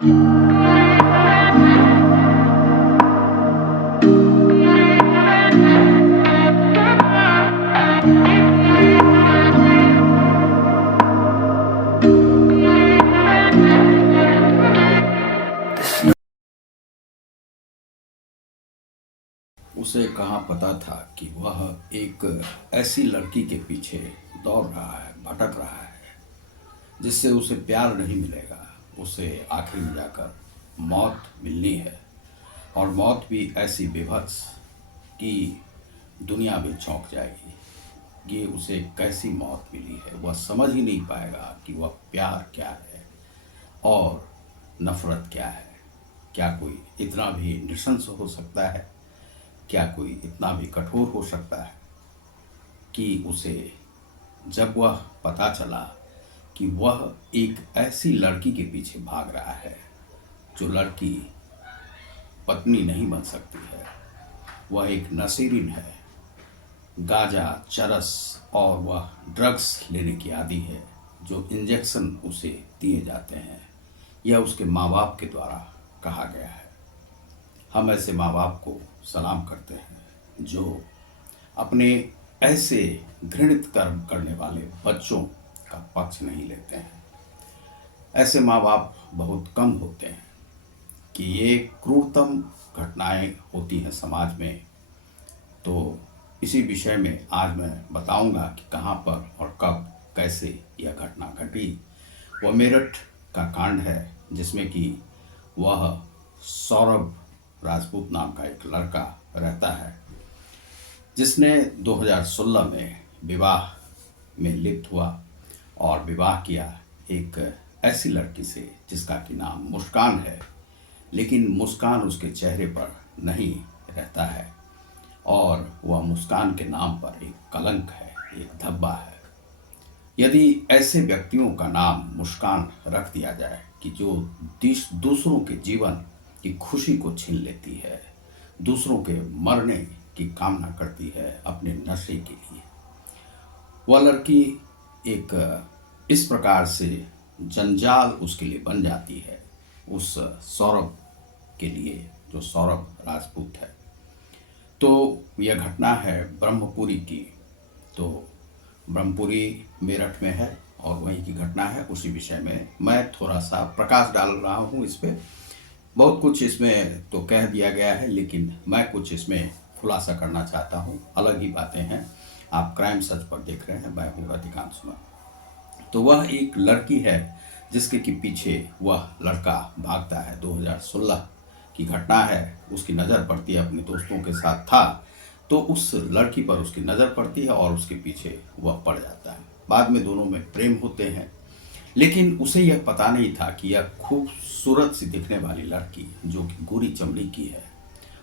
उसे कहाँ पता था कि वह एक ऐसी लड़की के पीछे दौड़ रहा है, भटक रहा है, जिससे उसे प्यार नहीं मिलेगा। उसे आखिर में जाकर मौत मिलनी है, और मौत भी ऐसी बेभत्स कि दुनिया भी चौंक जाएगी। ये उसे कैसी मौत मिली है, वह समझ ही नहीं पाएगा कि वह प्यार क्या है और नफरत क्या है। क्या कोई इतना भी नृशंस हो सकता है? क्या कोई इतना भी कठोर हो सकता है कि उसे जब वह पता चला कि वह एक ऐसी लड़की के पीछे भाग रहा है जो लड़की पत्नी नहीं बन सकती है, वह एक नशीरीन है, गांजा, चरस और वह ड्रग्स लेने की आदी है, जो इंजेक्शन उसे दिए जाते हैं, यह उसके माँ बाप के द्वारा कहा गया है। हम ऐसे माँ बाप को सलाम करते हैं जो अपने ऐसे घृणित कर्म करने वाले बच्चों का पक्ष नहीं लेते हैं। ऐसे माँ बाप बहुत कम होते हैं कि ये क्रूरतम घटनाएं होती हैं समाज में। तो इसी विषय में आज मैं बताऊंगा कि कहाँ पर और कब कैसे यह घटना घटी। वह मेरठ का कांड है, जिसमें कि वह सौरभ राजपूत नाम का एक लड़का रहता है, जिसने 2016 में विवाह में लिप्त हुआ और विवाह किया एक ऐसी लड़की से जिसका कि नाम मुस्कान है। लेकिन मुस्कान उसके चेहरे पर नहीं रहता है, और वह मुस्कान के नाम पर एक कलंक है, एक धब्बा है। यदि ऐसे व्यक्तियों का नाम मुस्कान रख दिया जाए कि जो दूसरों के जीवन की खुशी को छीन लेती है, दूसरों के मरने की कामना करती है अपने नशे के लिए, वह लड़की एक इस प्रकार से जंजाल उसके लिए बन जाती है, उस सौरभ के लिए, जो सौरभ राजपूत है। तो यह घटना है ब्रह्मपुरी की। तो ब्रह्मपुरी मेरठ में है और वहीं की घटना है। उसी विषय में मैं थोड़ा सा प्रकाश डाल रहा हूँ इस पे। बहुत कुछ इसमें तो कह दिया गया है, लेकिन मैं कुछ इसमें खुलासा करना चाहता हूँ। अलग ही बातें हैं। आप क्राइम सच पर देख रहे हैं, मैं हूँ रतिकांत सुमन। तो वह एक लड़की है जिसके कि पीछे वह लड़का भागता है। 2016 की घटना है। उसकी नज़र पड़ती है, अपने दोस्तों के साथ था, तो उस लड़की पर उसकी नज़र पड़ती है और उसके पीछे वह पड़ जाता है। बाद में दोनों में प्रेम होते हैं, लेकिन उसे यह पता नहीं था कि यह खूबसूरत सी दिखने वाली लड़की जो कि गोरी चमड़ी की है,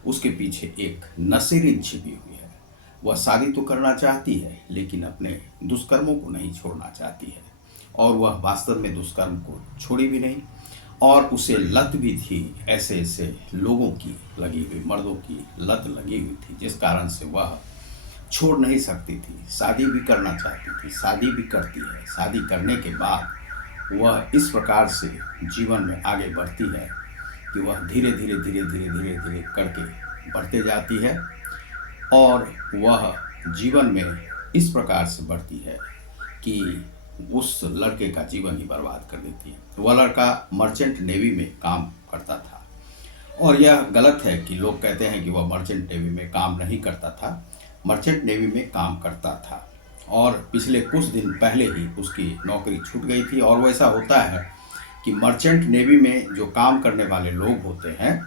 उसके पीछे एक नशीरीन छिपी हुई है। वह शादी तो करना चाहती है, लेकिन अपने दुष्कर्मों को नहीं छोड़ना चाहती है, और वह वास्तव में दुष्कर्म को छोड़ी भी नहीं, और उसे लत भी थी ऐसे ऐसे लोगों की लगी हुई, मर्दों की लत लगी हुई थी, जिस कारण से वह छोड़ नहीं सकती थी। शादी भी करना चाहती थी, शादी भी करती है। शादी करने के बाद वह इस प्रकार से जीवन में आगे बढ़ती है कि वह धीरे धीरे धीरे धीरे धीरे धीरे करके बढ़ते जाती है, और वह जीवन में इस प्रकार से बढ़ती है कि उस लड़के का जीवन ही बर्बाद कर देती है। वह लड़का मर्चेंट नेवी में काम करता था, और यह गलत है कि लोग कहते हैं कि वह मर्चेंट नेवी में काम नहीं करता था। मर्चेंट नेवी में काम करता था, और पिछले कुछ दिन पहले ही उसकी नौकरी छूट गई थी। और वैसा होता है कि मर्चेंट नेवी में जो काम करने वाले लोग होते हैं,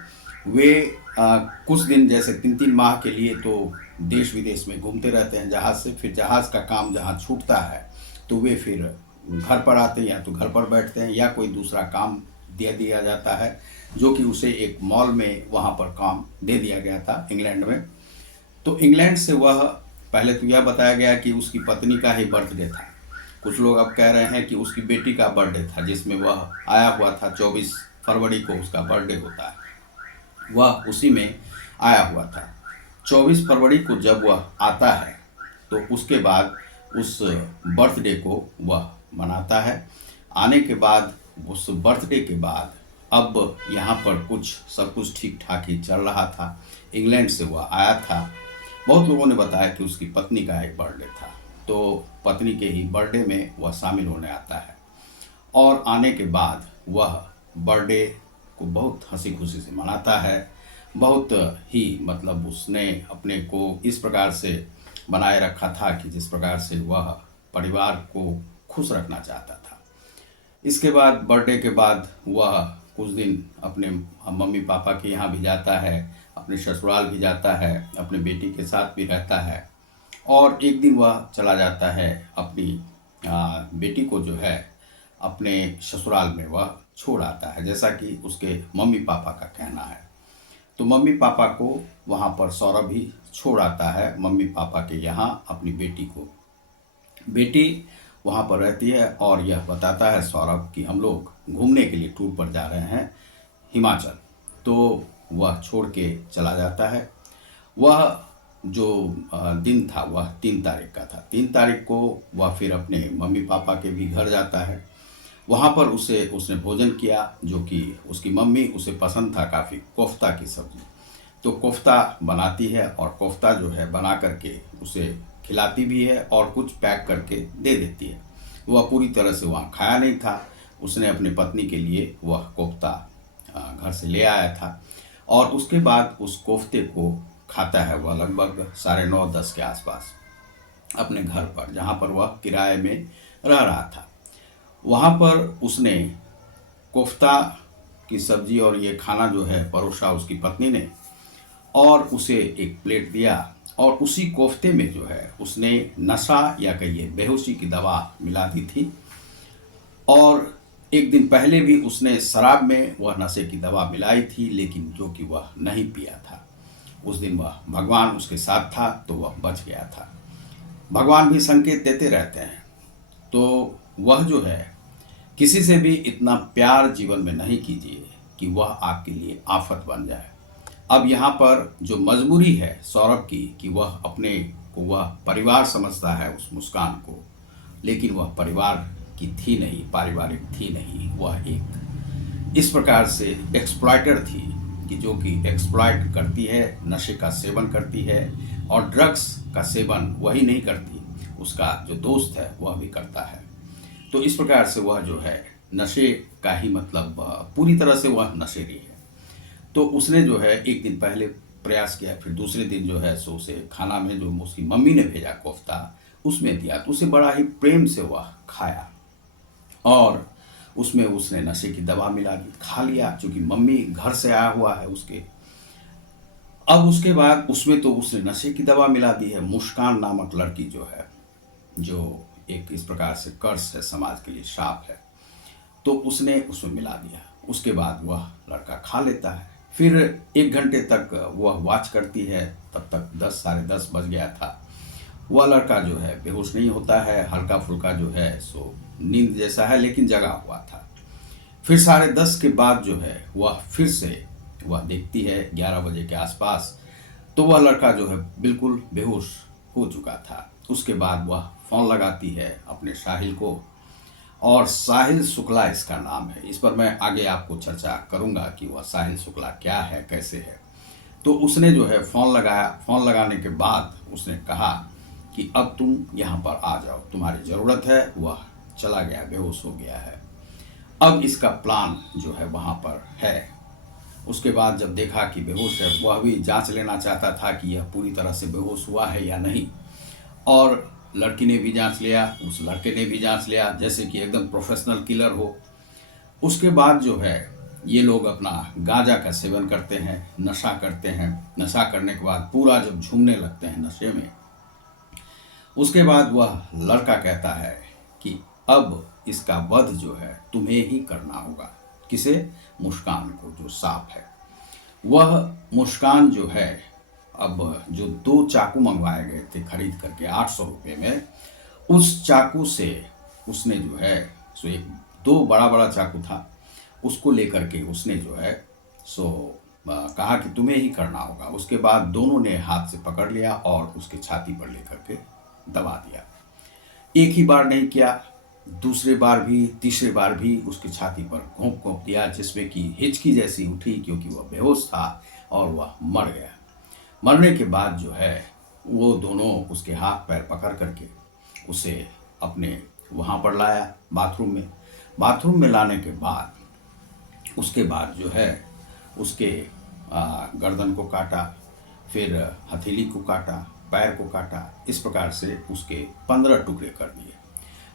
वे कुछ दिन, जैसे 3-3 माह के लिए, तो देश विदेश में घूमते रहते हैं जहाज़ से। फिर जहाज़ का काम जहाँ छूटता है तो वे फिर घर पर आते हैं, या तो घर पर बैठते हैं, या कोई दूसरा काम दे दिया जाता है, जो कि उसे एक मॉल में वहाँ पर काम दे दिया गया था इंग्लैंड में। तो इंग्लैंड से वह, पहले तो यह बताया गया कि उसकी पत्नी का ही बर्थडे था। कुछ लोग अब कह रहे हैं कि उसकी बेटी का बर्थडे था, जिसमें वह आया हुआ था। 24 फरवरी को उसका बर्थडे होता है, वह उसी में आया हुआ था। 24 फरवरी को जब वह आता है, तो उसके बाद उस बर्थडे को वह मनाता है। आने के बाद, उस बर्थडे के बाद अब यहाँ पर सब कुछ ठीक ठाक ही चल रहा था। इंग्लैंड से वह आया था। बहुत लोगों ने बताया कि उसकी पत्नी का एक बर्थडे था, तो पत्नी के ही बर्थडे में वह शामिल होने आता है। और आने के बाद वह बर्थडे को बहुत हंसी खुशी से मनाता है। बहुत ही मतलब उसने अपने को इस प्रकार से बनाए रखा था कि जिस प्रकार से वह परिवार को खुश रखना चाहता था। इसके बाद बर्थडे के बाद वह कुछ दिन अपने मम्मी पापा के यहाँ भी जाता है, अपने ससुराल भी जाता है, अपने बेटी के साथ भी रहता है। और एक दिन वह चला जाता है अपनी बेटी को जो है अपने ससुराल में वह छोड़ आता है, जैसा कि उसके मम्मी पापा का कहना है। तो मम्मी पापा को वहाँ पर सौरभ ही छोड़ आता है मम्मी पापा के यहाँ अपनी बेटी को। बेटी वहाँ पर रहती है और यह बताता है सौरभ कि हम लोग घूमने के लिए टूर पर जा रहे हैं हिमाचल। तो वह छोड़ के चला जाता है। वह जो दिन था वह 3 तारीख का था। 3 तारीख को वह फिर अपने मम्मी पापा के भी घर जाता है। वहाँ पर उसने भोजन किया, जो कि उसकी मम्मी उसे पसंद था काफ़ी, कोफ्ता की सब्ज़ी। तो कोफ्ता बनाती है और कोफ्ता जो है बना करके उसे खिलाती भी है और कुछ पैक करके दे देती है। वह पूरी तरह से वहाँ खाया नहीं था। उसने अपनी पत्नी के लिए वह कोफ्ता घर से ले आया था और उसके बाद उस कोफ्ते को खाता है वह लगभग 9:30-10 के आसपास अपने घर पर, जहाँ पर वह किराए में रह रहा था। वहाँ पर उसने कोफ्ता की सब्ज़ी और ये खाना जो है परोसा उसकी पत्नी ने और उसे एक प्लेट दिया। और उसी कोफ्ते में जो है उसने नशा या कहिए बेहोशी की दवा मिला दी थी। और एक दिन पहले भी उसने शराब में वह नशे की दवा मिलाई थी, लेकिन जो कि वह नहीं पिया था। उस दिन वह भगवान उसके साथ था तो वह बच गया था। भगवान भी संकेत देते रहते हैं। तो वह जो है किसी से भी इतना प्यार जीवन में नहीं कीजिए कि वह आपके लिए आफत बन जाए। अब यहाँ पर जो मजबूरी है सौरभ की कि वह अपने को वह परिवार समझता है उस मुस्कान को, लेकिन वह परिवार की थी नहीं, पारिवारिक थी नहीं। वह एक इस प्रकार से एक्सप्लॉइटर थी कि जो कि एक्सप्लॉइट करती है, नशे का सेवन करती है और ड्रग्स का सेवन वही नहीं करती, उसका जो दोस्त है वह भी करता है। तो इस प्रकार से वह जो है नशे का ही मतलब पूरी तरह से वह नशेड़ी है। तो उसने जो है एक दिन पहले प्रयास किया, फिर दूसरे दिन जो है सो उसे खाना में जो उसकी मम्मी ने भेजा कोफ्ता उसमें दिया, तो उसे बड़ा ही प्रेम से वह खाया और उसमें उसने नशे की दवा मिला दी, खा लिया, चूँकि मम्मी घर से आया हुआ है उसके। अब उसके बाद उसमें तो उसने नशे की दवा मिला दी है। मुस्कान नामक लड़की जो है, जो एक इस प्रकार से कर्स है, समाज के लिए शाप है, तो उसने उसमें मिला दिया। उसके बाद वह लड़का खा लेता है। फिर 1 घंटे तक वह वॉच करती है, तब तक 10 10:30 बज गया था। वह लड़का जो है बेहोश नहीं होता है, हल्का फुल्का जो है सो नींद जैसा है, लेकिन जगा हुआ था। फिर 10:30 के बाद जो है वह फिर से वह देखती है 11 बजे के आसपास, तो वह लड़का जो है बिल्कुल बेहोश हो चुका था। उसके बाद वह फ़ोन लगाती है अपने साहिल को, और साहिल शुक्ला इसका नाम है। इस पर मैं आगे आपको चर्चा करूंगा कि वह साहिल शुक्ला क्या है, कैसे है। तो उसने जो है फ़ोन लगाया। फ़ोन लगाने के बाद उसने कहा कि अब तुम यहाँ पर आ जाओ, तुम्हारी ज़रूरत है। वह चला गया, बेहोश हो गया है। अब इसका प्लान जो है वहाँ पर है। उसके बाद जब देखा कि बेहोश है, वह भी जांच लेना चाहता था कि यह पूरी तरह से बेहोश हुआ है या नहीं। और लड़की ने भी जांच लिया, उस लड़के ने भी जांच लिया, जैसे कि एकदम प्रोफेशनल किलर हो। उसके बाद जो है ये लोग अपना गांजा का सेवन करते हैं, नशा करते हैं। नशा करने के बाद पूरा जब झूमने लगते हैं नशे में, उसके बाद वह लड़का कहता है कि अब इसका वध जो है तुम्हें ही करना होगा। किसे? मुस्कान को, जो सांप है। वह मुस्कान जो है, अब जो 2 चाकू मंगवाए गए थे खरीद करके 800 रुपये में, उस चाकू से उसने जो है सो एक 2 बड़ा बड़ा चाकू था, उसको लेकर के उसने जो है सो कहा कि तुम्हें ही करना होगा। उसके बाद दोनों ने हाथ से पकड़ लिया और उसके छाती पर लेकर के दबा दिया। एक ही बार नहीं किया, दूसरी बार भी, तीसरी बार भी उसकी छाती पर घोंप घोंप दिया, जिसमें कि हिचकी जैसी उठी, क्योंकि वह बेहोश था और वह मर गया। मरने के बाद जो है वो दोनों उसके हाथ पैर पकड़ करके उसे अपने वहाँ पर लाया, बाथरूम में। बाथरूम में लाने के बाद उसके बाद जो है उसके गर्दन को काटा, फिर हथेली को काटा, पैर को काटा। इस प्रकार से उसके 15 टुकड़े कर दिए।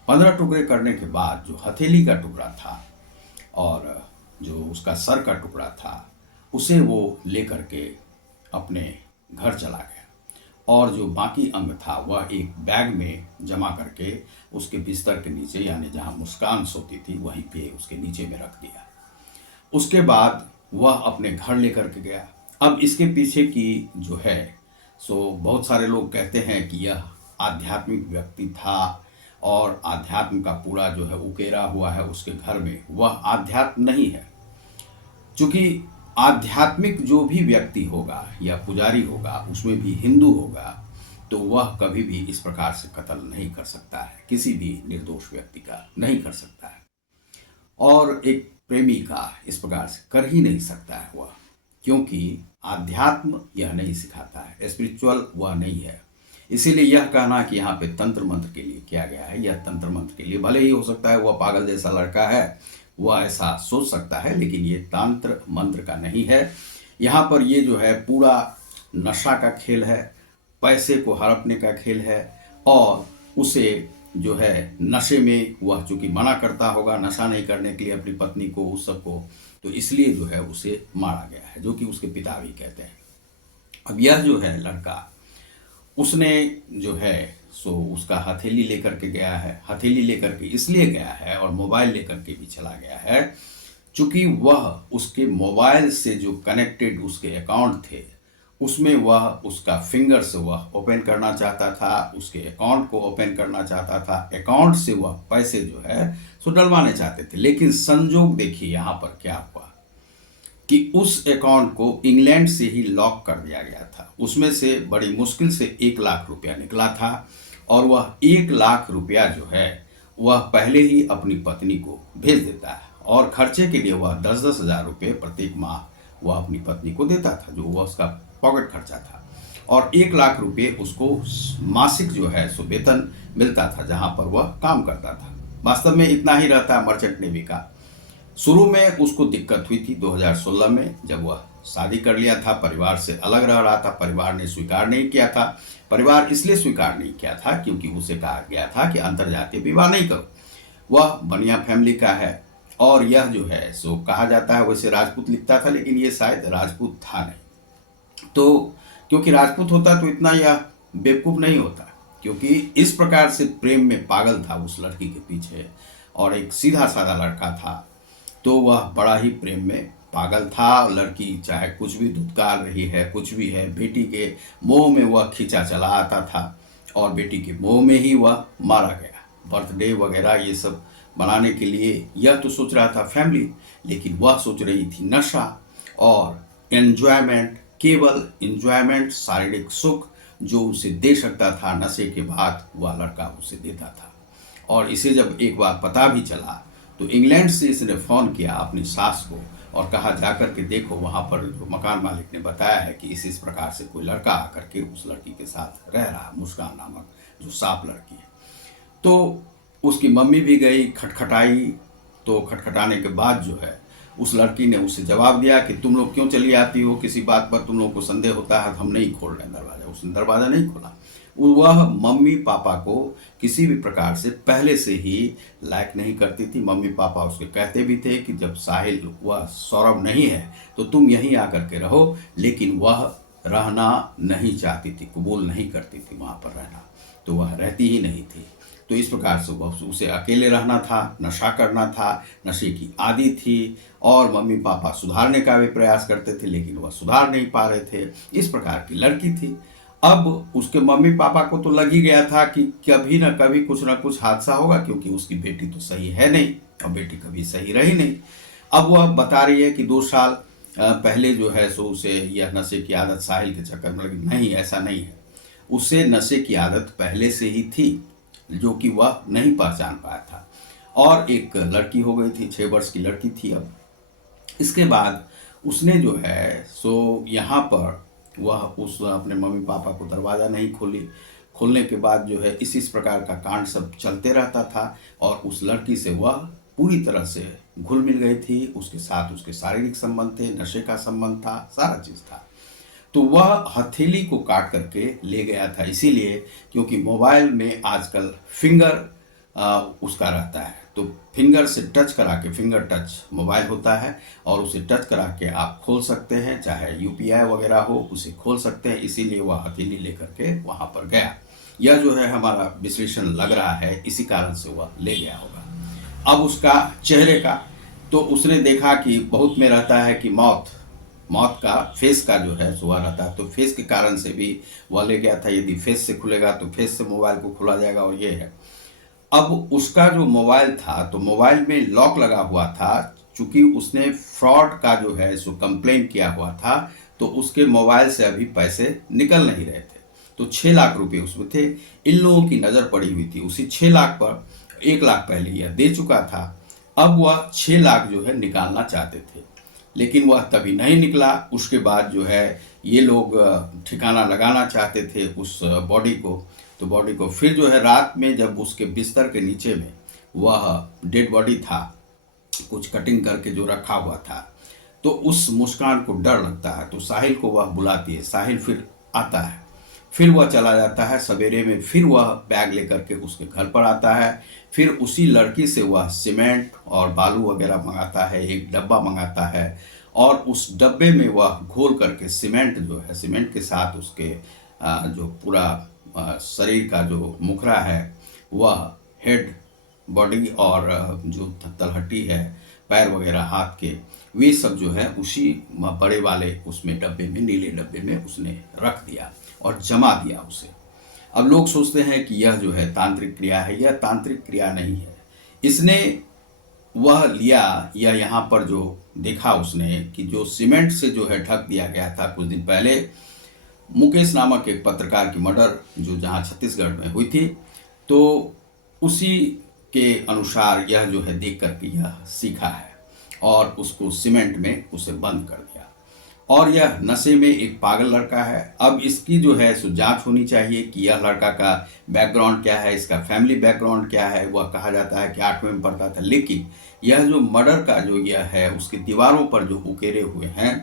15 टुकड़े करने के बाद जो हथेली का टुकड़ा था और जो उसका सर का टुकड़ा था, उसे वो लेकर के अपने घर चला गया, और जो बाकी अंग था वह एक बैग में जमा करके उसके बिस्तर के नीचे, यानी जहाँ मुस्कान सोती थी वहीं पे उसके नीचे में रख दिया। उसके बाद वह अपने घर लेकर के गया। अब इसके पीछे की जो है सो बहुत सारे लोग कहते हैं कि यह आध्यात्मिक व्यक्ति था और आध्यात्म का पूरा जो है उकेरा हुआ है उसके घर में। वह आध्यात्म नहीं है, क्योंकि आध्यात्मिक जो भी व्यक्ति होगा या पुजारी होगा, उसमें भी हिंदू होगा, तो वह कभी भी इस प्रकार से कत्ल नहीं कर सकता है, किसी भी निर्दोष व्यक्ति का नहीं कर सकता है। और एक प्रेमी का इस प्रकार से कर ही नहीं सकता है वह, क्योंकि आध्यात्म यह नहीं सिखाता है, स्पिरिचुअल वह नहीं है। इसीलिए यह कहना कि यहाँ पे तंत्र मंत्र के लिए किया गया है, यह तंत्र मंत्र के लिए, भले ही हो सकता है वह पागल जैसा लड़का है, वह ऐसा सोच सकता है, लेकिन ये तंत्र मंत्र का नहीं है। यहाँ पर ये जो है पूरा नशा का खेल है, पैसे को हड़पने का खेल है, और उसे जो है नशे में वह चूंकि मना करता होगा नशा नहीं करने के लिए अपनी पत्नी को, उस सबको, तो इसलिए जो है उसे मारा गया है, जो कि उसके पिता भी कहते हैं। अब यह जो है लड़का, उसने जो है सो उसका हथेली लेकर के गया है। हथेली लेकर के इसलिए गया है और मोबाइल लेकर के भी चला गया है, चूंकि वह उसके मोबाइल से जो कनेक्टेड उसके अकाउंट थे, उसमें वह उसका फिंगर से वह ओपन करना चाहता था, उसके अकाउंट को ओपन करना चाहता था, अकाउंट से वह पैसे जो है सो डलवाने चाहते थे। लेकिन संजोग देखिए यहाँ पर क्या हुआ कि उस अकाउंट को इंग्लैंड से ही लॉक कर दिया गया था। उसमें से बड़ी मुश्किल से 1 लाख रुपया निकला था, और वह 1 लाख रुपया जो है वह पहले ही अपनी पत्नी को भेज देता है, और खर्चे के लिए वह 10-10 हज़ार रुपये प्रत्येक माह वह अपनी पत्नी को देता था, जो वह उसका पॉकेट खर्चा था। और 1 लाख रुपये उसको मासिक जो है सो वेतन मिलता था जहाँ पर वह काम करता था। वास्तव में इतना ही रहता है मर्चेंट नेवी का। शुरू में उसको दिक्कत हुई थी 2016 में, जब वह शादी कर लिया था, परिवार से अलग रह रहा था, परिवार ने स्वीकार नहीं किया था। परिवार इसलिए स्वीकार नहीं किया था क्योंकि उसे कहा गया था कि अंतरजातीय विवाह नहीं करो। वह बनिया फैमिली का है, और यह जो है सो कहा जाता है, वैसे राजपूत लिखता था लेकिन ये शायद राजपूत था नहीं। तो क्योंकि राजपूत होता तो इतना यह बेवकूफ़ नहीं होता, क्योंकि इस प्रकार से प्रेम में पागल था उस लड़की के पीछे, और एक सीधा साधा लड़का था, तो वह बड़ा ही प्रेम में पागल था। लड़की चाहे कुछ भी धुतकार रही है, कुछ भी है, बेटी के मोह में वह खींचा चला आता था, और बेटी के मोह में ही वह मारा गया। बर्थडे वगैरह ये सब बनाने के लिए यह तो सोच रहा था फैमिली, लेकिन वह सोच रही थी नशा और एन्जॉयमेंट, केवल एन्जॉयमेंट, शारीरिक सुख जो उसे दे सकता था नशे के बाद, वह लड़का उसे देता था। और इसे जब एक बार पता भी चला तो इंग्लैंड से इसने फ़ोन किया अपनी सास को और कहा जाकर के देखो, वहाँ पर जो मकान मालिक ने बताया है कि इस प्रकार से कोई लड़का आकर के उस लड़की के साथ रह रहा, मुस्कान नामक जो सांप लड़की है। तो उसकी मम्मी भी गई, खटखटाई, तो खटखटाने के बाद जो है उस लड़की ने उसे जवाब दिया कि तुम लोग क्यों चली आती हो, किसी बात पर तुम लोग को संदेह होता है, हम नहीं खोल रहे दरवाज़ा। उसने दरवाज़ा नहीं खोला। वह मम्मी पापा को किसी भी प्रकार से पहले से ही लायक नहीं करती थी। मम्मी पापा उसके कहते भी थे कि जब साहिल, वह सौरभ नहीं है तो तुम यहीं आकर के रहो, लेकिन वह रहना नहीं चाहती थी, कबूल नहीं करती थी वहाँ पर रहना, तो वह रहती ही नहीं थी। तो इस प्रकार से वह उसे अकेले रहना था, नशा करना था, नशे की आदी थी, और मम्मी पापा सुधारने का भी प्रयास करते थे लेकिन वह सुधार नहीं पा रहे थे। इस प्रकार की लड़की थी। अब उसके मम्मी पापा को तो लग ही गया था कि कभी ना कभी कुछ ना कुछ हादसा होगा, क्योंकि उसकी बेटी तो सही है नहीं और बेटी कभी सही रही नहीं। अब वह बता रही है कि 2 साल पहले जो है सो उसे यह नशे की आदत साहिल के चक्कर में लगी। नहीं, ऐसा नहीं है, उसे नशे की आदत पहले से ही थी, जो कि वह नहीं पहचान पाया था। और एक लड़की हो गई थी, 6 वर्ष की लड़की थी। अब इसके बाद उसने जो है सो यहाँ पर वह उस अपने मम्मी पापा को दरवाज़ा नहीं खोली। खोलने के बाद जो है इस प्रकार का कांड सब चलते रहता था और उस लड़की से वह पूरी तरह से घुल मिल गई थी। उसके साथ उसके शारीरिक संबंध थे, नशे का संबंध था, सारा चीज़ था। तो वह हथेली को काट करके ले गया था, इसीलिए क्योंकि मोबाइल में आजकल फिंगर उसका रहता है, तो फिंगर से टच करा के, फिंगर टच मोबाइल होता है और उसे टच करा के आप खोल सकते हैं, चाहे यूपीआई वगैरह हो उसे खोल सकते हैं। इसीलिए वह हथेली लेकर के वहाँ पर गया। यह जो है हमारा विश्लेषण लग रहा है, इसी कारण से वह ले गया होगा। अब उसका चेहरे का, तो उसने देखा कि बहुत में रहता है कि मौत का फेस का जो है सुहा रहता है, तो फेस के कारण से भी वह ले गया था। यदि फेस से खुलेगा तो फेस से मोबाइल को खोला जाएगा, और ये है। अब उसका जो मोबाइल था, तो मोबाइल में लॉक लगा हुआ था, चूंकि उसने फ्रॉड का जो है सो कंप्लेन किया हुआ था, तो उसके मोबाइल से अभी पैसे निकल नहीं रहे थे। तो 6 लाख रुपए उसमें थे। इन लोगों की नज़र पड़ी हुई थी उसी 6 लाख पर। 1 लाख पहले यह दे चुका था। अब वह 6 लाख जो है निकालना चाहते थे, लेकिन वह तभी नहीं निकला। उसके बाद जो है ये लोग ठिकाना लगाना चाहते थे उस बॉडी को। तो बॉडी को फिर जो है रात में जब उसके बिस्तर के नीचे में वह डेड बॉडी था, कुछ कटिंग करके जो रखा हुआ था, तो उस मुस्कान को डर लगता है, तो साहिल को वह बुलाती है। साहिल फिर आता है, फिर वह चला जाता है। सवेरे में फिर वह बैग लेकर के उसके घर पर आता है। फिर उसी लड़की से वह सीमेंट और बालू वगैरह मंगाता है, एक डब्बा मंगाता है, और उस डब्बे में वह घोल करके सीमेंट जो है, सीमेंट के साथ उसके जो पूरा शरीर का जो मुखरा है, वह हेड, बॉडी और जो तलहटी है, पैर वगैरह हाथ के, वे सब जो है उसी बड़े वाले उसमें डब्बे में, नीले डब्बे में उसने रख दिया और जमा दिया उसे। अब लोग सोचते हैं कि यह जो है तांत्रिक क्रिया है। यह तांत्रिक क्रिया नहीं है। इसने वह लिया, या यहाँ पर जो देखा उसने कि जो सीमेंट से जो है ढक दिया गया था, कुछ दिन पहले मुकेश नामक एक पत्रकार की मर्डर जो जहाँ छत्तीसगढ़ में हुई थी, तो उसी के अनुसार यह जो है देख करके यह सीखा है और उसको सीमेंट में उसे बंद कर दिया। और यह नशे में एक पागल लड़का है। अब इसकी जो है सो जांच होनी चाहिए कि यह लड़का का बैकग्राउंड क्या है, इसका फैमिली बैकग्राउंड क्या है। वह कहा जाता है कि 8वीं में पढ़ता था, लेकिन यह जो मर्डर का जो यह है उसकी दीवारों पर जो उकेरे हुए हैं,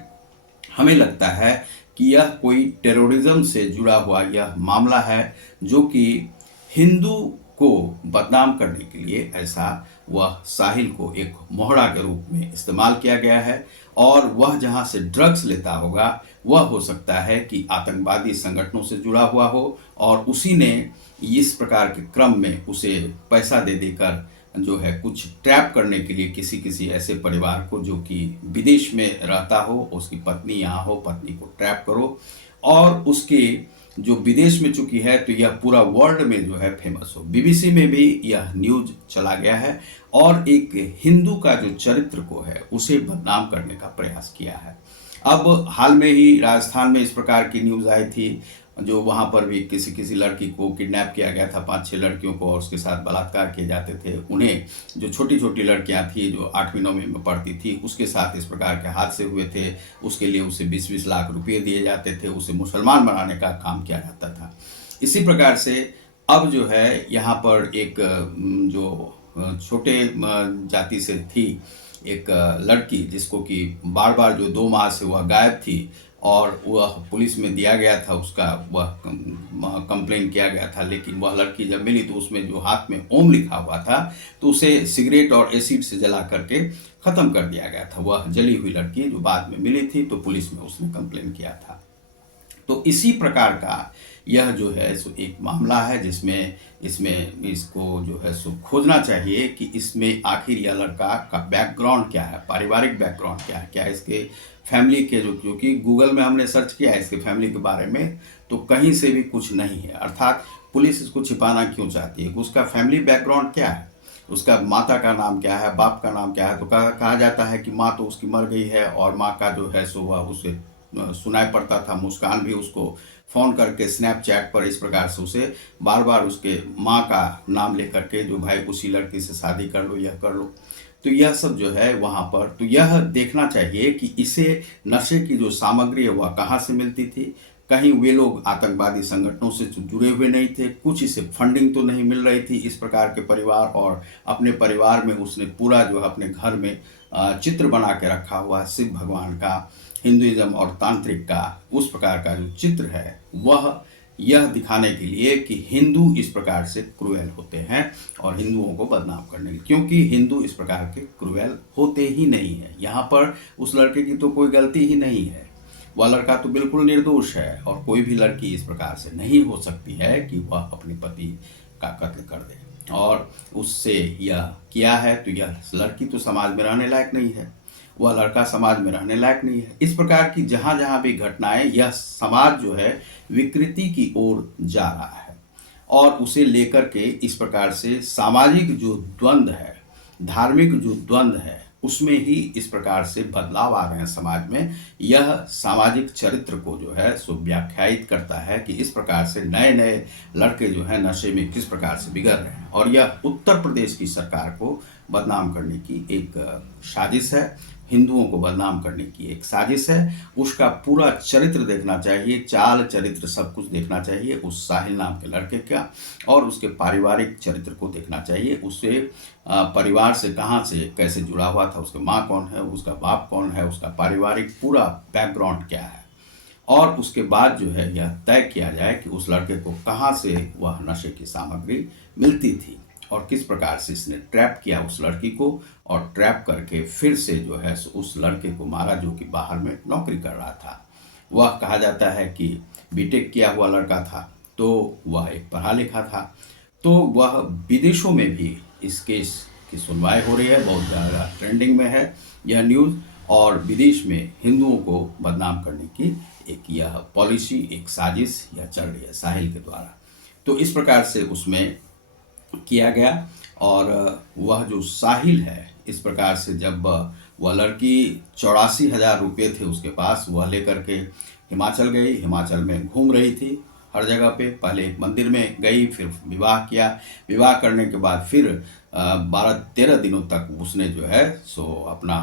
हमें लगता है कि यह कोई टेररिज्म से जुड़ा हुआ यह मामला है, जो कि हिंदू को बदनाम करने के लिए ऐसा वह साहिल को एक मोहरा के रूप में इस्तेमाल किया गया है। और वह जहां से ड्रग्स लेता होगा, वह हो सकता है कि आतंकवादी संगठनों से जुड़ा हुआ हो, और उसी ने इस प्रकार के क्रम में उसे पैसा दे देकर जो है कुछ ट्रैप करने के लिए किसी किसी ऐसे परिवार को जो कि विदेश में रहता हो, उसकी पत्नी यहाँ हो, पत्नी को ट्रैप करो, और उसके जो विदेश में चुकी है, तो यह पूरा वर्ल्ड में जो है फेमस हो। बीबीसी में भी यह न्यूज चला गया है और एक हिंदू का जो चरित्र को है उसे बदनाम करने का प्रयास किया है। अब हाल में ही राजस्थान में इस प्रकार की न्यूज आई थी, जो वहाँ पर भी किसी किसी लड़की को किडनैप किया गया था, 5-6 लड़कियों को, और उसके साथ बलात्कार किए जाते थे। उन्हें जो छोटी छोटी लड़कियाँ थी जो 8वीं-9वीं में पढ़ती थी, उसके साथ इस प्रकार के हादसे हुए थे। उसके लिए उसे 20-20 लाख रुपये दिए जाते थे, उसे मुसलमान बनाने का काम किया जाता था। इसी प्रकार से अब जो है यहाँ पर एक जो छोटे जाति से थी एक लड़की, जिसको कि बार बार जो 2 माह से वह गायब थी, और वह पुलिस में दिया गया था, उसका वह कंप्लेन किया गया था, लेकिन वह लड़की जब मिली तो उसमें जो हाथ में ओम लिखा हुआ था, तो उसे सिगरेट और एसिड से जला करके ख़त्म कर दिया गया था। वह जली हुई लड़की जो बाद में मिली थी, तो पुलिस में उसने कंप्लेन किया था। तो इसी प्रकार का यह जो है सो एक मामला है, जिसमें इसमें इसको जो है सो खोजना चाहिए कि इसमें आखिर यह लड़का का बैकग्राउंड क्या है, पारिवारिक बैकग्राउंड क्या है, क्या इसके फैमिली के जो कि गूगल में हमने सर्च किया है इसके फैमिली के बारे में, तो कहीं से भी कुछ नहीं है। अर्थात पुलिस इसको छिपाना क्यों चाहती है, उसका फैमिली बैकग्राउंड क्या है, उसका माता का नाम क्या है, बाप का नाम क्या है। तो कहा जाता है कि माँ तो उसकी मर गई है, और माँ का जो है सो वह उसे सुनाई पड़ता था, मुस्कान भी उसको फ़ोन करके स्नैपचैट पर इस प्रकार से उसे बार बार उसके माँ का नाम ले करके जो भाई उसी लड़की से शादी कर लो, यह कर लो। तो यह सब जो है वहाँ पर, तो यह देखना चाहिए कि इसे नशे की जो सामग्री है वह कहाँ से मिलती थी। कहीं वे लोग आतंकवादी संगठनों से जुड़े हुए नहीं थे, कुछ इसे फंडिंग तो नहीं मिल रही थी इस प्रकार के परिवार, और अपने परिवार में उसने पूरा जो है अपने घर में चित्र बना के रखा हुआ है शिव भगवान का, हिंदुइज्म और तांत्रिक का, उस प्रकार का जो चित्र है वह यह दिखाने के लिए कि हिंदू इस प्रकार से क्रूएल होते हैं और हिंदुओं को बदनाम करने के लिए, क्योंकि हिंदू इस प्रकार के क्रूएल होते ही नहीं है। यहाँ पर उस लड़के की तो कोई गलती ही नहीं है, वह लड़का तो बिल्कुल निर्दोष है, और कोई भी लड़की इस प्रकार से नहीं हो सकती है कि वह अपने पति का कत्ल कर दे और उससे यह किया है। तो यह लड़की तो समाज में रहने लायक नहीं है, वह लड़का समाज में रहने लायक नहीं है। इस प्रकार की जहाँ जहाँ भी घटनाएं, यह समाज जो है विकृति की ओर जा रहा है, और उसे लेकर के इस प्रकार से सामाजिक जो द्वंद्व है, धार्मिक जो द्वंद्व है, उसमें ही इस प्रकार से बदलाव आ रहे हैं समाज में। यह सामाजिक चरित्र को जो है सो व्याख्यायित करता है कि इस प्रकार से नए नए लड़के जो हैं नशे में किस प्रकार से बिगड़ रहे हैं, और यह उत्तर प्रदेश की सरकार को बदनाम करने की एक साजिश है, हिंदुओं को बदनाम करने की एक साजिश है। उसका पूरा चरित्र देखना चाहिए, चाल चरित्र सब कुछ देखना चाहिए उस साहिल नाम के लड़के का, और उसके पारिवारिक चरित्र को देखना चाहिए, उससे परिवार से कहाँ से कैसे जुड़ा हुआ था, उसकी माँ कौन है, उसका बाप कौन है, उसका पारिवारिक पूरा बैकग्राउंड क्या है, और उसके बाद जो है यह तय किया जाए कि उस लड़के को कहाँ से वह नशे की सामग्री मिलती थी और किस प्रकार से इसने ट्रैप किया उस लड़की को, और ट्रैप करके फिर से जो है उस लड़के को मारा जो कि बाहर में नौकरी कर रहा था। वह कहा जाता है कि बीटेक किया हुआ लड़का था, तो वह एक पढ़ा लिखा था, तो वह विदेशों में भी इस केस की सुनवाई हो रही है, बहुत ज़्यादा ट्रेंडिंग में है यह न्यूज़, और विदेश में हिंदुओं को बदनाम करने की एक यह पॉलिसी, एक साजिश यह चल रही है साहिल के द्वारा। तो इस प्रकार से उसमें किया गया, और वह जो साहिल है इस प्रकार से जब वह लड़की 84,000 रुपये थे उसके पास, वह लेकर के हिमाचल गई, हिमाचल में घूम रही थी हर जगह पे, पहले एक मंदिर में गई, फिर विवाह किया, विवाह करने के बाद फिर 12-13 दिनों तक उसने जो है सो अपना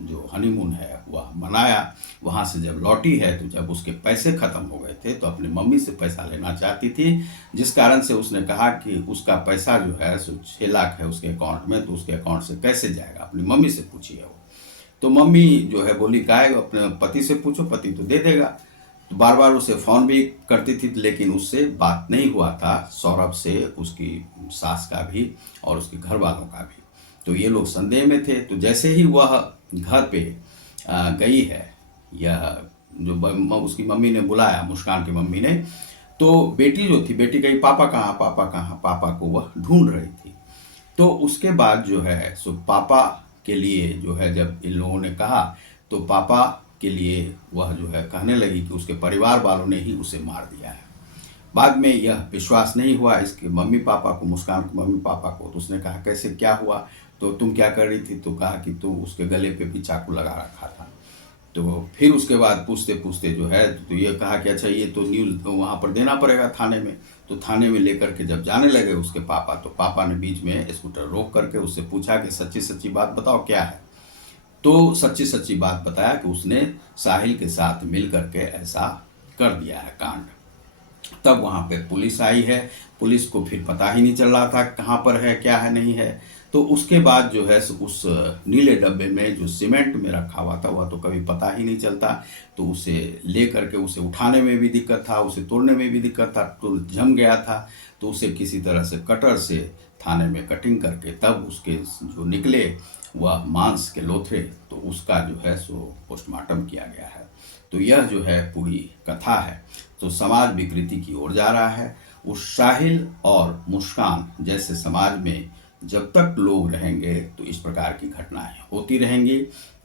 जो हनीमून है वह मनाया। वहाँ से जब लौटी है तो जब उसके पैसे ख़त्म हो गए थे तो अपनी मम्मी से पैसा लेना चाहती थी, जिस कारण से उसने कहा कि उसका पैसा जो है सो 6 लाख है उसके अकाउंट में, तो उसके अकाउंट से कैसे जाएगा, अपनी मम्मी से पूछिए। वो तो मम्मी जो है बोली काहे, अपने पति से पूछो, पति तो दे देगा। तो बार बार उसे फ़ोन भी करती थी, लेकिन उससे बात नहीं हुआ था, सौरभ से, उसकी सास का भी और उसके घर वालों का भी। तो ये लोग संदेह में थे। तो जैसे ही वह घर पे गई है, यह जो उसकी मम्मी ने बुलाया, मुस्कान की मम्मी ने, तो बेटी जो थी, बेटी कही पापा कहाँ, पापा कहाँ, पापा को वह ढूंढ रही थी। तो उसके बाद जो है सो पापा के लिए जो है जब इन लोगों ने कहा, तो पापा के लिए वह जो है कहने लगी कि उसके परिवार वालों ने ही उसे मार दिया है। बाद में यह विश्वास नहीं हुआ इसके मम्मी पापा को, मुस्कान के मम्मी पापा को। तो उसने कहा कैसे, क्या हुआ, तो तुम क्या कर रही थी, तो कहा कि तो उसके गले पे भी चाकू लगा रखा था। तो फिर उसके बाद पूछते पूछते जो है तो ये कहा कि अच्छा ये तो न्यूज़ तो वहाँ पर देना पड़ेगा थाने में। तो थाने में लेकर के जब जाने लगे उसके पापा, तो पापा ने बीच में स्कूटर रोक करके उससे पूछा कि सच्ची सच्ची बात बताओ क्या है। तो सच्ची सच्ची बात बताया कि उसने साहिल के साथ मिल करके ऐसा कर दिया है कांड। तब वहाँ पे पुलिस आई है, पुलिस को फिर पता ही नहीं चल रहा था कहाँ पर है, क्या है, नहीं है। तो उसके बाद जो है उस नीले डब्बे में जो सीमेंट में रखा हुआ था वह तो कभी पता ही नहीं चलता, तो उसे ले करके उसे उठाने में भी दिक्कत था, उसे तोड़ने में भी दिक्कत था, तो जम गया था। तो उसे किसी तरह से कटर से थाने में कटिंग करके तब उसके जो निकले वह मांस के लोथड़े, तो उसका जो है सो पोस्टमार्टम किया गया है। तो यह जो है पूरी कथा है। तो समाज विकृति की ओर जा रहा है। उस साहिल और मुस्कान जैसे समाज में जब तक लोग रहेंगे तो इस प्रकार की घटनाएं होती रहेंगी।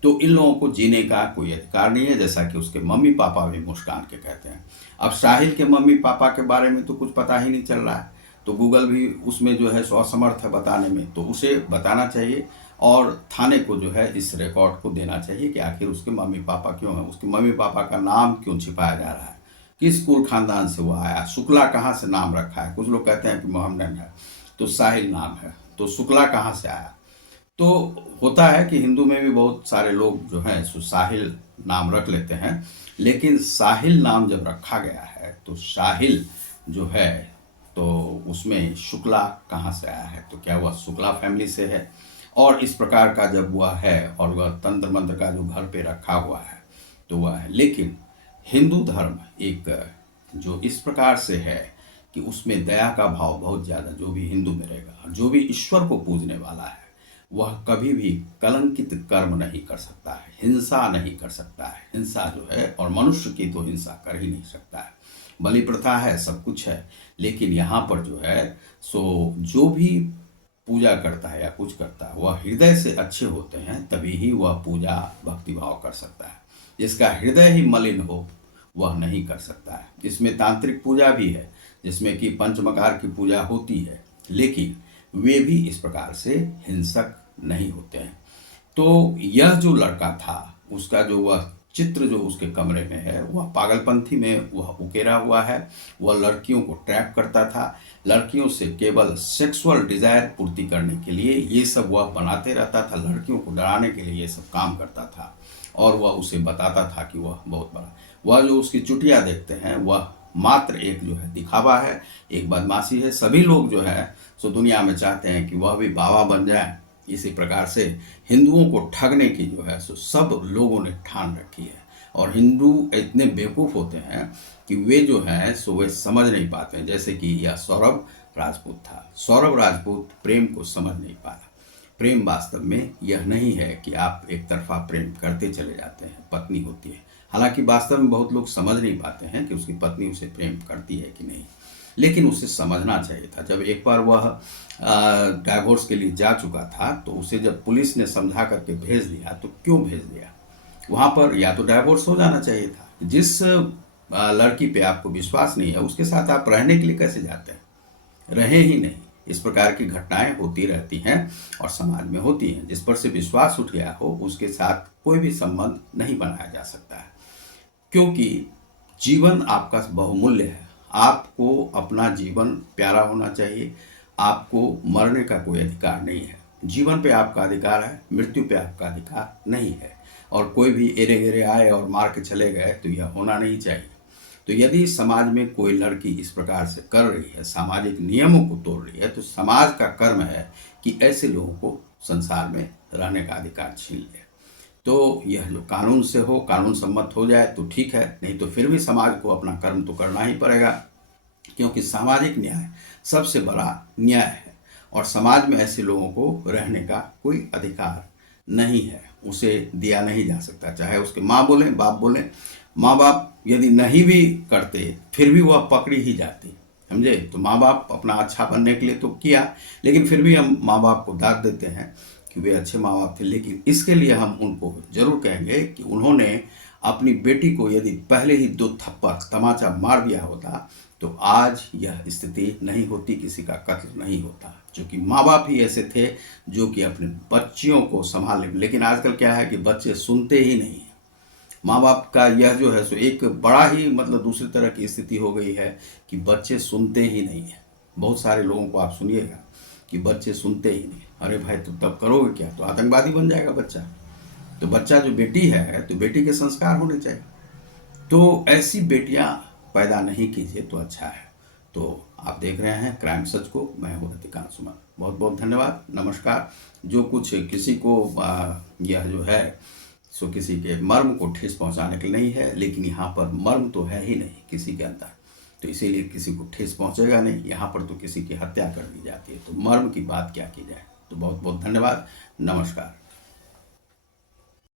तो इन लोगों को जीने का कोई अधिकार नहीं है, जैसा कि उसके मम्मी पापा भी मुस्कान के कहते हैं। अब साहिल के मम्मी पापा के बारे में तो कुछ पता ही नहीं चल रहा है, तो गूगल भी उसमें जो है असमर्थ है बताने में, तो उसे बताना चाहिए और थाने को जो है इस रिकॉर्ड को देना चाहिए कि आखिर उसके मम्मी पापा क्यों हैं, उसके मम्मी पापा का नाम क्यों छिपाया जा रहा है। किस कुल खानदान से वो आया, शुक्ला कहाँ से नाम रखा है। कुछ लोग कहते हैं कि मोहम्मदन है तो साहिल नाम है, तो शुक्ला कहाँ से आया। तो होता है कि हिंदू में भी बहुत सारे लोग जो हैं सो साहिल नाम रख लेते हैं, लेकिन साहिल नाम जब रखा गया है तो साहिल जो है तो उसमें शुक्ला कहाँ से आया है, तो क्या वह शुक्ला फैमिली से है। और इस प्रकार का जब वह है और वह तंत्र मंत्र का जो घर पे रखा हुआ है तो वह है। लेकिन हिंदू धर्म एक जो इस प्रकार से है कि उसमें दया का भाव बहुत ज़्यादा, जो भी हिंदू में रहेगा, जो भी ईश्वर को पूजने वाला है वह कभी भी कलंकित कर्म नहीं कर सकता है, हिंसा नहीं कर सकता है। हिंसा जो है, और मनुष्य की तो हिंसा कर ही नहीं सकता है। बलि प्रथा है, सब कुछ है, लेकिन यहाँ पर जो है सो जो भी पूजा करता है या कुछ करता है वह हृदय से अच्छे होते हैं, तभी ही वह पूजा भक्तिभाव कर सकता है। जिसका हृदय ही मलिन हो वह नहीं कर सकता है। इसमें तांत्रिक पूजा भी है जिसमें कि पंचमकार की पूजा होती है, लेकिन वे भी इस प्रकार से हिंसक नहीं होते हैं। तो यह जो लड़का था उसका जो वह चित्र जो उसके कमरे में है वह पागलपंथी में वह उकेरा हुआ है। वह लड़कियों को ट्रैप करता था, लड़कियों से केवल सेक्सुअल डिजायर पूर्ति करने के लिए ये सब वह बनाते रहता था, लड़कियों को डराने के लिए ये सब काम करता था। और वह उसे बताता था कि वह बहुत बड़ा, वह जो उसकी चुटिया देखते हैं वह मात्र एक जो है दिखावा है, एक बदमाशी है। सभी लोग जो है सो दुनिया में चाहते हैं कि वह भी बाबा बन जाए। इसी प्रकार से हिंदुओं को ठगने की जो है सो सब लोगों ने ठान रखी है। और हिंदू इतने बेवकूफ़ होते हैं कि वे जो हैं सो वे समझ नहीं पाते हैं। जैसे कि यह सौरभ राजपूत था, सौरभ राजपूत प्रेम को समझ नहीं पाया। प्रेम वास्तव में यह नहीं है कि आप एक तरफा प्रेम करते चले जाते हैं, पत्नी होती है। हालांकि वास्तव में बहुत लोग समझ नहीं पाते हैं कि उसकी पत्नी उसे प्रेम करती है कि नहीं, लेकिन उसे समझना चाहिए था। जब एक बार वह डाइवोर्स के लिए जा चुका था तो उसे जब पुलिस ने समझा करके भेज दिया तो क्यों भेज दिया, वहाँ पर या तो डाइवोर्स हो जाना चाहिए था। जिस लड़की पे आपको विश्वास नहीं है उसके साथ आप रहने के लिए कैसे जाते हैं, रहे ही नहीं। इस प्रकार की घटनाएं होती रहती हैं और समाज में होती हैं। जिस पर से विश्वास उठ गया हो उसके साथ कोई भी संबंध नहीं बनाया जा सकता है, क्योंकि जीवन आपका बहुमूल्य है। आपको अपना जीवन प्यारा होना चाहिए, आपको मरने का कोई अधिकार नहीं है। जीवन पे आपका अधिकार है, मृत्यु पे आपका अधिकार नहीं है। और कोई भी एरे गेरे आए और मार के चले गए तो यह होना नहीं चाहिए। तो यदि समाज में कोई लड़की इस प्रकार से कर रही है, सामाजिक नियमों को तोड़ रही है, तो समाज का कर्म है कि ऐसे लोगों को संसार में रहने का अधिकार छीन ले। तो यह जो कानून से हो, कानून सम्मत हो जाए तो ठीक है, नहीं तो फिर भी समाज को अपना कर्म तो करना ही पड़ेगा, क्योंकि सामाजिक न्याय सबसे बड़ा न्याय है। और समाज में ऐसे लोगों को रहने का कोई अधिकार नहीं है, उसे दिया नहीं जा सकता। चाहे उसके माँ बोलें, बाप बोलें, माँ बाप यदि नहीं भी करते फिर भी वह पकड़ी ही जाती, समझे। तो माँ बाप अपना अच्छा बनने के लिए तो किया, लेकिन फिर भी हम माँ बाप को दाद देते हैं कि वे अच्छे माँ बाप थे। लेकिन इसके लिए हम उनको जरूर कहेंगे कि उन्होंने अपनी बेटी को यदि पहले ही 2 थप्पड़ तमाचा मार दिया होता तो आज यह स्थिति नहीं होती, किसी का कत्ल नहीं होता। क्योंकि माँ बाप ही ऐसे थे जो कि अपने बच्चियों को संभाले। लेकिन आजकल क्या है कि बच्चे सुनते ही नहीं हैं। माँ बाप का यह जो है सो एक बड़ा ही मतलब दूसरी तरह की स्थिति हो गई है कि बच्चे सुनते ही नहीं हैं। बहुत सारे लोगों को आप सुनिएगा कि बच्चे सुनते ही नहीं। अरे भाई तो तब करोगे क्या, तो आतंकवादी बन जाएगा बच्चा। तो बच्चा जो बेटी है तो बेटी के संस्कार होने चाहिए। तो ऐसी बेटियां पैदा नहीं कीजिए तो अच्छा है। तो आप देख रहे हैं क्राइम सच को, मैं हूँ रतिकांत सुमन। बहुत बहुत धन्यवाद, नमस्कार। जो कुछ किसी को यह जो है सो किसी के मर्म को ठेस पहुंचाने के लिए नहीं है, लेकिन यहाँ पर मर्म तो है ही नहीं किसी के अंदर, तो इसीलिए किसी को ठेस पहुंचेगा नहीं। यहाँ पर तो किसी की हत्या कर दी जाती है, तो मर्म की बात क्या की जाए। तो बहुत बहुत धन्यवाद, नमस्कार।